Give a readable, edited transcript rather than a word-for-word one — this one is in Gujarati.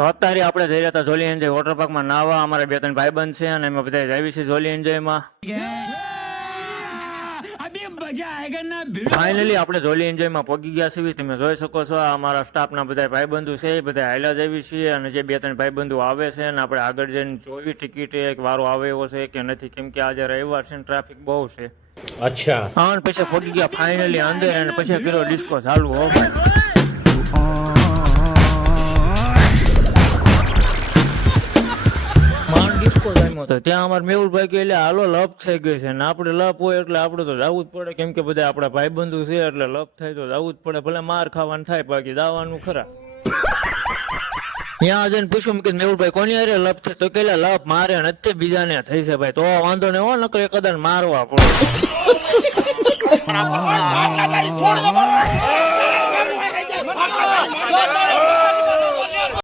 તો અત્યારે આપણે જઈ રહ્યા હતા જોલી એન્જોય વોટર પાર્કમાં નાહવા. અમારા 2-3 ભાઈબંધ છે અને અમે બધા આવી છીએ જોલી એન્જોયમાં. ફાઇનલી આપણે જોલી એન્જોયમાં પહોંચી ગયા છીએ. તમે જોઈ શકો છો આ અમારા સ્ટાફના બધા ભાઈબંધુ છે, એ બધા હાલ્યા જ આવી છીએ. અને જે 2-3 ભાઈબંધુ આવે છે અને આપણે આગળ જઈને જોવી ટિકિટ એક વારો આવે એવો છે કે નથી, કેમ કે આજે રવિવાર છે ને ટ્રાફિક બહુ છે. અચ્છા. હા, પછી પહોંચી ગયા ફાઇનલી અંદર અને પછી કર્યો ડિસ્કો ચાલુ. હો ભાઈ, ત્યાં અમારે મેહુલભાઈ કે એટલે હાલો લપ થઈ ગઈ છે ને આપણે લપ હોય એટલે આપણે તો જવું જ પડે, કેમ કે બધા આપણા ભાઈબંધુ છે એટલે લપ થાય તો જવું જ પડે. ભલે માર ખાવાનું થાય બાકી જવાનું ખરા. ત્યાં જઈને પૂછ્યું કે મેહુલભાઈ કોની અરે લપ થાય, તો કે લપ મારે નથી બીજાને થઈ છે ભાઈ. તો વાંધો ને હો, નકર કદાચ મારવા પડે.